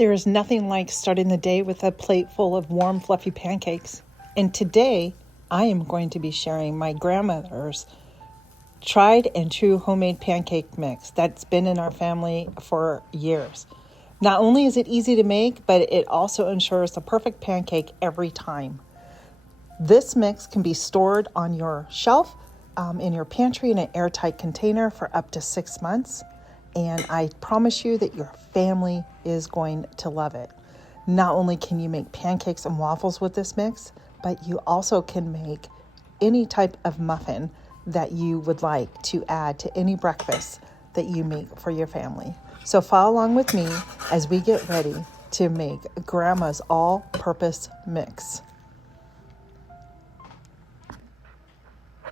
There is nothing like starting the day with a plate full of warm, fluffy pancakes. And today, I am going to be sharing my grandmother's tried and true homemade pancake mix that's been in our family for years. Not only is it easy to make, but it also ensures the perfect pancake every time. This mix can be stored on your shelf, in your pantry in an airtight container for up to 6 months. And I promise you that your family is going to love it. Not only can you make pancakes and waffles with this mix, but you also can make any type of muffin that you would like to add to any breakfast that you make for your family. So follow along with me as we get ready to make Grandma's all-purpose mix.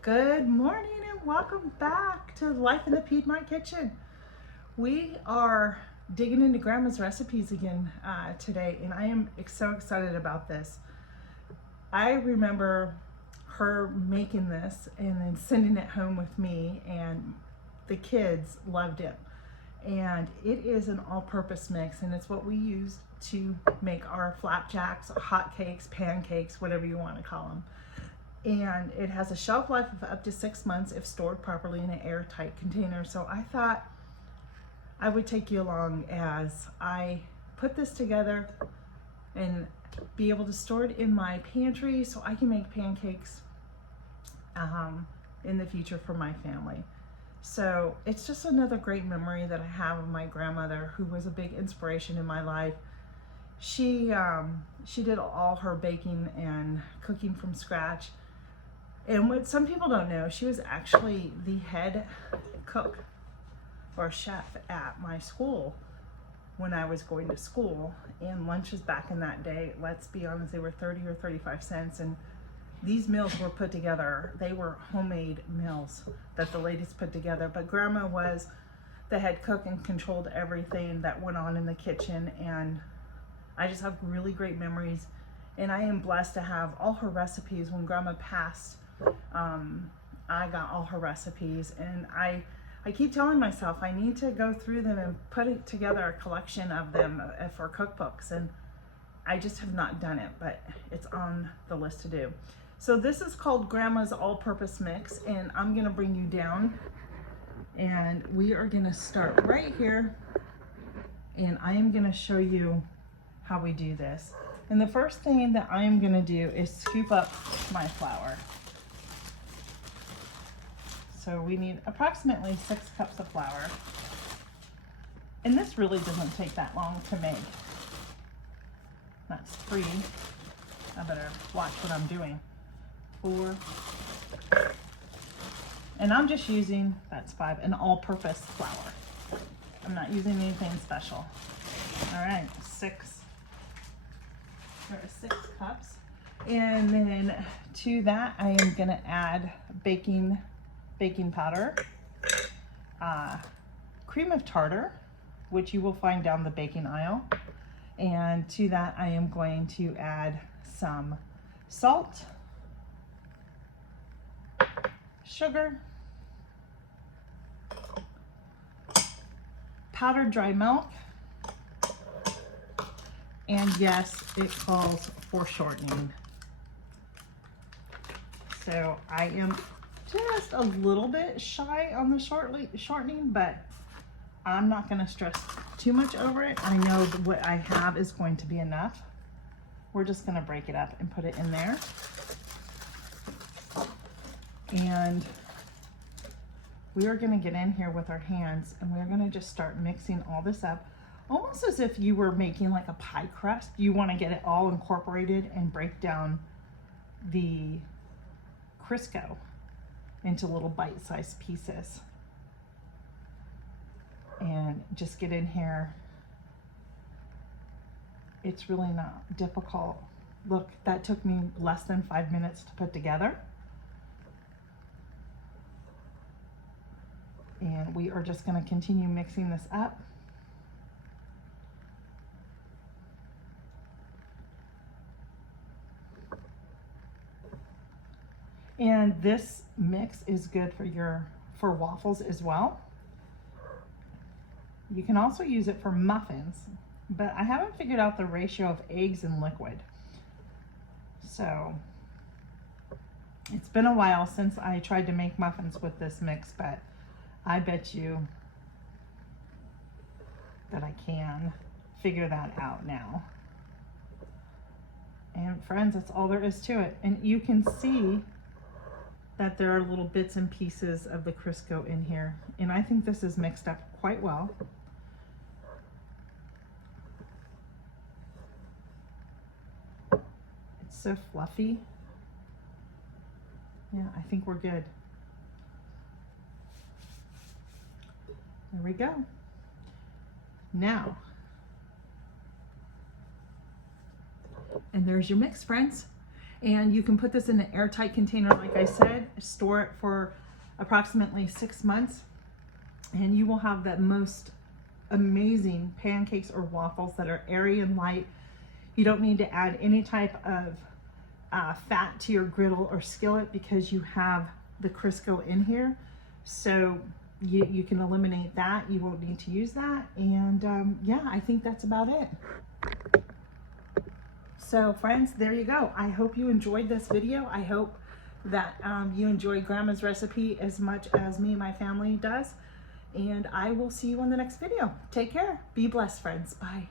Good morning and welcome back to Life in the Piedmont Kitchen. We are digging into Grandma's recipes again today, and I am so excited about this. I remember her making this and then sending it home with me, and the kids loved it. And it is an all-purpose mix, and it's what we use to make our flapjacks, hotcakes, pancakes, whatever you want to call them. And it has a shelf life of up to 6 months if stored properly in an airtight container. So I thought I would take you along as I put this together and be able to store it in my pantry so I can make pancakes in the future for my family. So it's just another great memory that I have of my grandmother, who was a big inspiration in my life. She did all her baking and cooking from scratch. And what some people don't know, she was actually the head cook or chef at my school when I was going to school. And lunches back in that day, let's be honest, they were 30 or 35 cents. And these meals were put together. They were homemade meals that the ladies put together. But Grandma was the head cook and controlled everything that went on in the kitchen. And I just have really great memories. And I am blessed to have all her recipes. When Grandma passed, I got all her recipes, and I keep telling myself I need to go through them and put it together a collection of them for cookbooks, and I just have not done it, but it's on the list to do. So this is called Grandma's all-purpose mix, and I'm gonna bring you down, and we are gonna start right here, and I am gonna show you how we do this. And the first thing that I am gonna do is scoop up my flour. So we need approximately 6 cups of flour. And this really doesn't take that long to make. That's 3. I better watch what I'm doing. 4. And I'm just using, that's 5, an all-purpose flour. I'm not using anything special. All right, 6. There are 6 cups. And then to that, I am gonna add baking powder, cream of tartar, which you will find down the baking aisle. And to that, I am going to add some salt, sugar, powdered dry milk, and yes, it calls for shortening. So I am just a little bit shy on the shortening, but I'm not going to stress too much over it. I know that what I have is going to be enough. We're just going to break it up and put it in there. And we are going to get in here with our hands, and we're going to just start mixing all this up, almost as if you were making like a pie crust. You want to get it all incorporated and break down the crisco into little bite-sized pieces. And just get in here. It's really not difficult. Look, that took me less than 5 minutes to put together. And we are just going to continue mixing this up. And this mix is good for waffles as well. You can also use it for muffins. but I haven't figured out the ratio of eggs and liquid. So it's been a while since I tried to make muffins with this mix, but I bet you that I can figure that out now. And friends, that's all there is to it. And you can see that there are little bits and pieces of the Crisco in here. And I think this is mixed up quite well. It's so fluffy. Yeah, I think we're good. There we go. Now, and there's your mix, friends. And you can put this in an airtight container, like I said, store it for approximately 6 months, and you will have the most amazing pancakes or waffles that are airy and light. You don't need to add any type of fat to your griddle or skillet because you have the Crisco in here. So you can eliminate that. You won't need to use that. And yeah, I think that's about it. So friends, there you go. I hope you enjoyed this video. I hope that you enjoyed Grandma's recipe as much as me and my family does. And I will see you on the next video. Take care. Be blessed, friends. Bye.